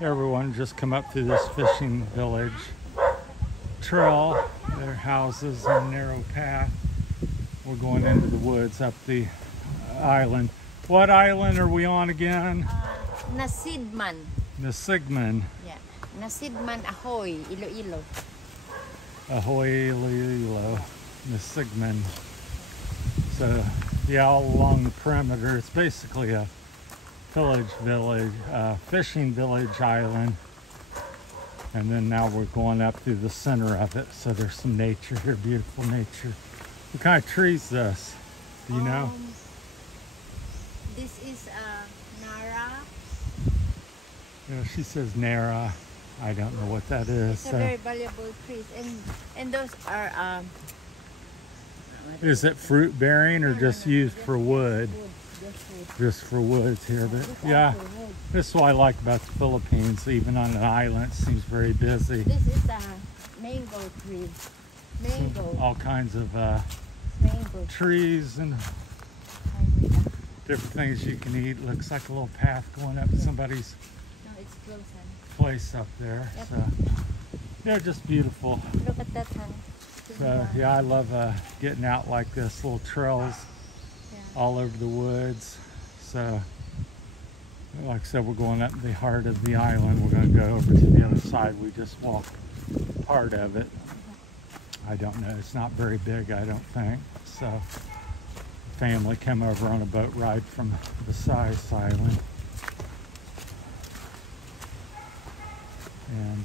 Everyone just come up through this fishing village trail. Their houses and narrow path. We're going into the woods up the island. What island are we on again? Nasidman. Nasigman. Yeah. Nasidman, Ajuy, Iloilo. Ajuy, Iloilo. Nasigman. So, yeah, all along the perimeter. It's basically a fishing village island. And then now we're going up through the center of it. So there's some nature here, beautiful nature. What kind of tree is this? Do you know? This is Nara. Yeah, she says Nara. I don't know what that is. It's a very valuable tree. And those are is it fruit bearing or just used for wood? Just for woods here. But yeah, this is what I like about the Philippines. Even on an island, it seems very busy. This is a mango tree. Mango. All kinds of Mango trees and different things you can eat. Looks like a little path going up somebody's place up there. Yep. So yeah, just beautiful. Look at that, honey. So yeah, I love getting out like this, little trails all over the woods. So like I said, we're going up the heart of the island. We're going to go over to the other side. We just walked part of it. I don't know, it's not very big, I don't think. So family came over on a boat ride from the Size Island. And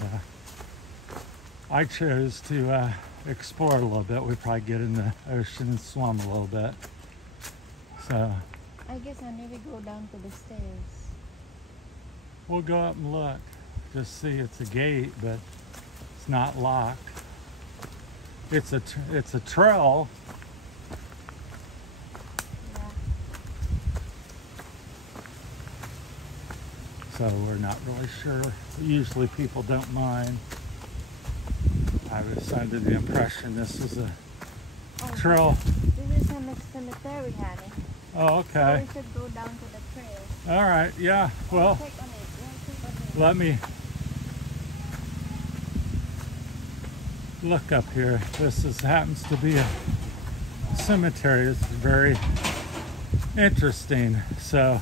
I chose to explore a little bit. We'd probably get in the ocean and swim a little bit. So I guess I never go down to the stairs. We'll go up and look. Just see it's a gate, but it's not locked. It's a trail. Yeah. So we're not really sure. Usually people don't mind. I was under the impression this was a trail. This is a cemetery, honey. Oh, okay. So we should go down to the trail. All right, yeah, well, Click on it. let me look up here. This happens to be a cemetery. It's very interesting. So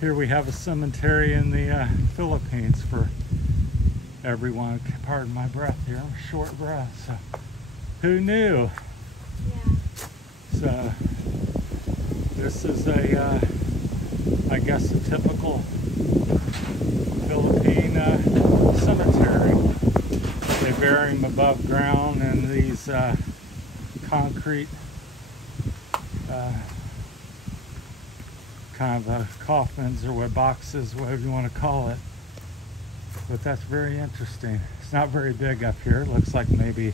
here we have a cemetery in the Philippines for everyone. Pardon my breath here, I'm short breath. So who knew? Yeah. So this is I guess a typical Philippine cemetery. They bury them above ground in these concrete kind of coffins or what boxes, whatever you want to call it. But that's very interesting. It's not very big up here. It looks like maybe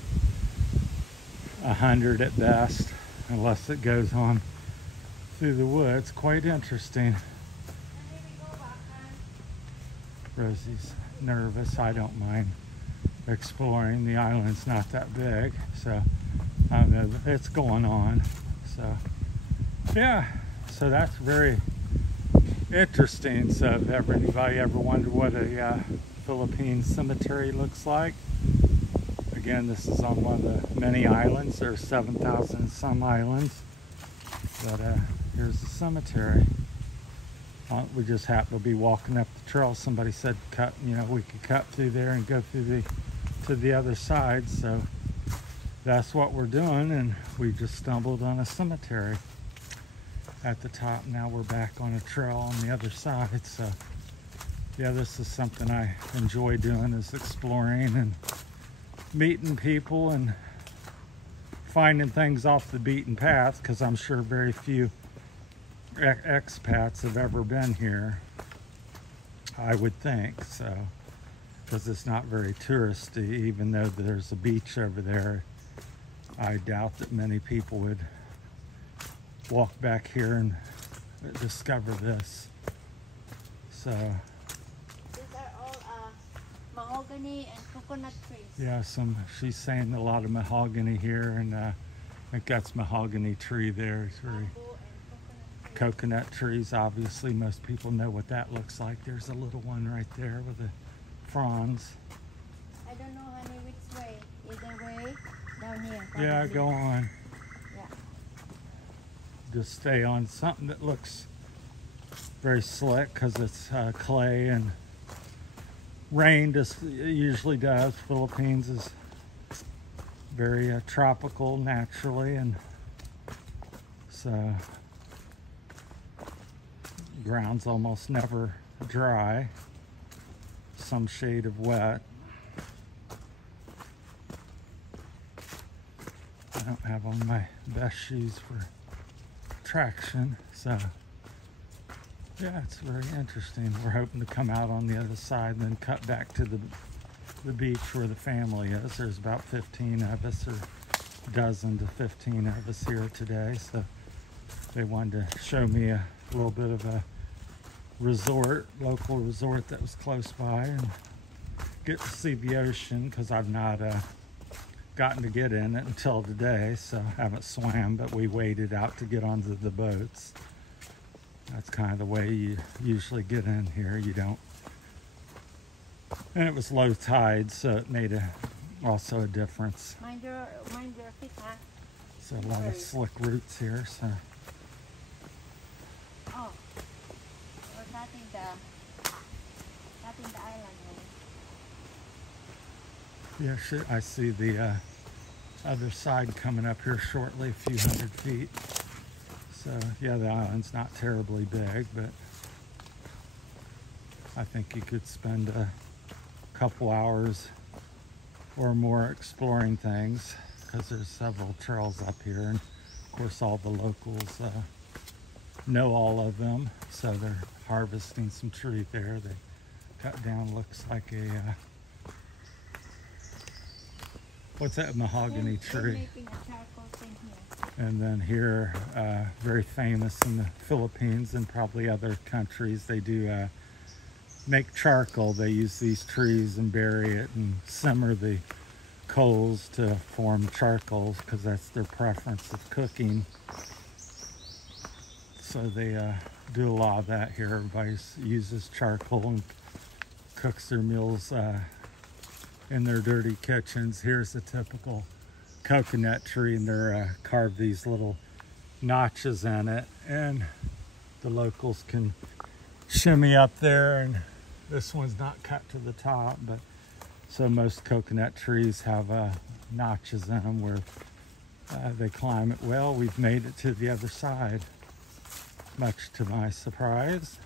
100 at best, unless it goes on through the woods. Quite interesting. Rosie's nervous. I don't mind exploring. The island's not that big, so I don't know. It's going on. So yeah, so that's very interesting. So if anybody ever wondered what a Philippine cemetery looks like, again, this is on one of the many islands. There are 7,000 some islands, but here's the cemetery. We just happened to be walking up the trail. Somebody said we could cut through there and go through to the other side. So that's what we're doing, and we just stumbled on a cemetery at the top. Now we're back on a trail on the other side. So yeah, this is something I enjoy doing, is exploring and meeting people and finding things off the beaten path, because I'm sure very few expats have ever been here, I would think. So because it's not very touristy, even though there's a beach over there, I doubt that many people would walk back here and discover this. So these are all mahogany and coconut trees. yeah, she's saying a lot of mahogany here, and I think that's mahogany tree there. It's very coconut trees. Obviously, most people know what that looks like. There's a little one right there with the fronds. I don't know, honey, which way. Is there way down here? Yeah, Probably. go on. Yeah. Just stay on something that looks very slick because it's clay and rain just usually does. Philippines is very tropical naturally, and so ground's almost never dry, some shade of wet. I don't have on my best shoes for traction, so yeah, it's very interesting. We're hoping to come out on the other side and then cut back to the beach where the family is. There's about 15 of us, or a dozen to 15 of us here today, so they wanted to show me a little bit of a resort, local resort that was close by, and get to see the ocean because I've not gotten to get in it until today, so I haven't swam, but we waded out to get onto the boats. That's kind of the way you usually get in here. You don't, and it was low tide, so it made also a difference. Mind your feet, huh? So a lot of slick roots here, so. Oh, we're cutting the island. Yeah, I see the other side coming up here shortly, a few hundred feet. So yeah, the island's not terribly big, but I think you could spend a couple hours or more exploring things because there's several trails up here, and of course all the locals know all of them, so they're harvesting some tree there. They cut down, looks like a what's that, mahogany They're tree. making a charcoal thing here. And then here, very famous in the Philippines and probably other countries, they do make charcoal. They use these trees and bury it and simmer the coals to form charcoals because that's their preference of cooking. So they do a lot of that here. Everybody uses charcoal and cooks their meals in their dirty kitchens. Here's a typical coconut tree, and they're carved these little notches in it, and the locals can shimmy up there, and this one's not cut to the top, but so most coconut trees have notches in them where they climb it. Well, we've made it to the other side, much to my surprise.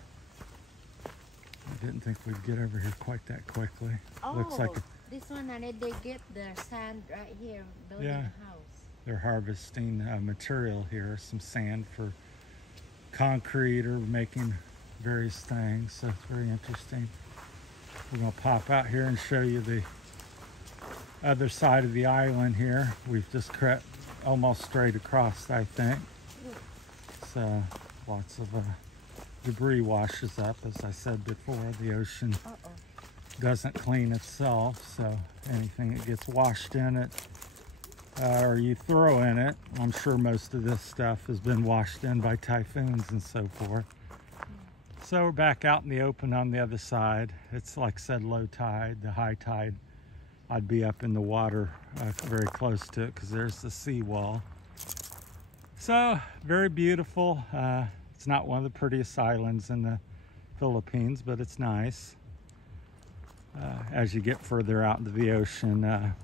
I didn't think we'd get over here quite that quickly. Oh, Looks like this one, and they get the sand right here, building Yeah. a house. they're harvesting material here, some sand for concrete or making various things, so it's very interesting. We're going to pop out here and show you the other side of the island here. We've just crept almost straight across, I think. So lots of debris washes up. As I said before, the ocean Uh-oh. doesn't clean itself, so anything that gets washed in it or you throw in it, I'm sure most of this stuff has been washed in by typhoons and so forth. So we're back out in the open on the other side. It's like I said, low tide. The high tide, I'd be up in the water very close to it because there's the seawall. So very beautiful. It's not one of the prettiest islands in the Philippines, but it's nice. As you get further out into the ocean,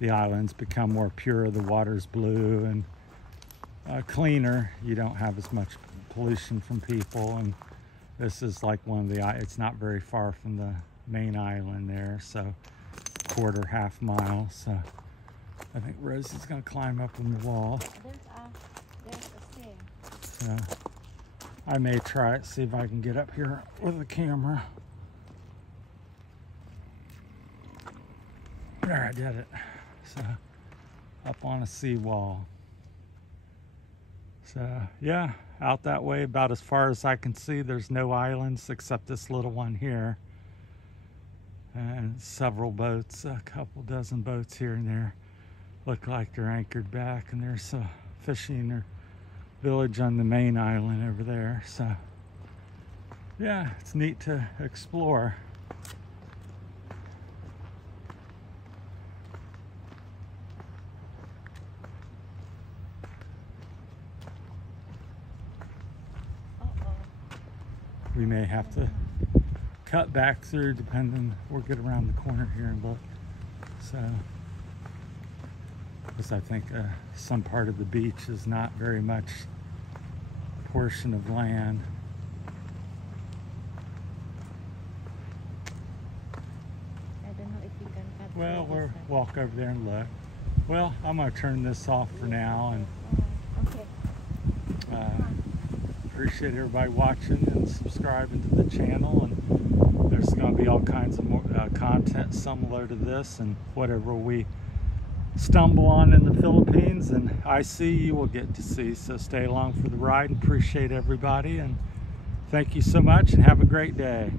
the islands become more pure. The water's blue and cleaner. You don't have as much pollution from people, and this is like one of the, it's not very far from the main island there, so quarter, half mile. So I think Rosie's gonna climb up on the wall. There's a stair. So I may try it, see if I can get up here with the camera. There, I did it. So up on a seawall. So yeah, out that way about as far as I can see. There's no islands except this little one here, and several boats, a couple dozen boats here and there look like they're anchored back, and there's fishing or village on the main island over there. So yeah, it's neat to explore. We may have to cut back through depending, we'll get around the corner here and look. So, because I think some part of the beach is not very much portion of land. I don't know if you can cut. Well, we'll walk over there and look. Well, I'm gonna turn this off for now, and Okay. appreciate everybody watching and subscribing to the channel, and there's going to be all kinds of more content similar to this and whatever we stumble on in the Philippines and I see, you will get to see. So stay along for the ride, and appreciate everybody, and thank you so much and have a great day.